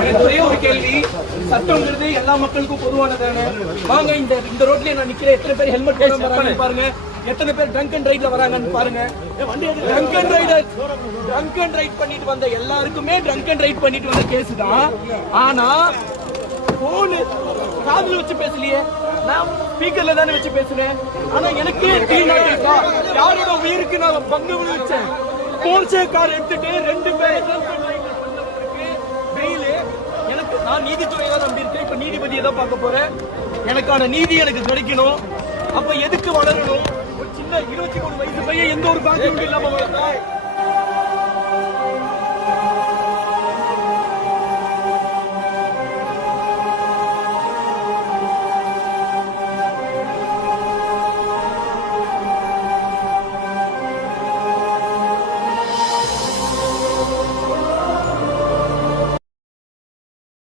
எனக்கு ஒரே ஒரு கேள்வி, சட்டம்ங்கிறது எல்லா மக்களுக்கும் பொதுவானதானே? வாங்க இந்த ரோட்லயே நான் நிக்கிறேன், எத்தனை பேர் ஹெல்மெட் போடாம வராங்கன்னு பாருங்க, எத்தனை பேர் ட்ரங்க் அண்ட் ரைட்ல வராங்கன்னு பாருங்க. ட்ரங்க் அண்ட் ரைட் பண்ணிட்டு வந்த எல்லாருக்குமே ட்ரங்க் அண்ட் ரைட் பண்ணிட்டு வந்த கேஸ் தான். ஆனா போனு காதுல வச்சு பேசலையே, நான் ஸ்பீக்கர்ல தானே வச்சு பேசுறேன். ஆனா எனக்கு யாரோட உயிருக்கு நான் பங்கு விளைவிச்சேன். போர்ச்சே கார் எடுத்துட்டு 2 பேர் எனக்கு, நான் நீதித்துறையை தான் நம்பி இருக்கேன். இப்ப நீதிபதியை தான் பார்க்க போறேன். எனக்கான நீதி எனக்கு கிடைக்கணும். அப்ப எதுக்கு வளரணும்? ஒரு சின்ன 23 வயசு பையன் எந்த ஒரு பாக்கியம் இல்லாம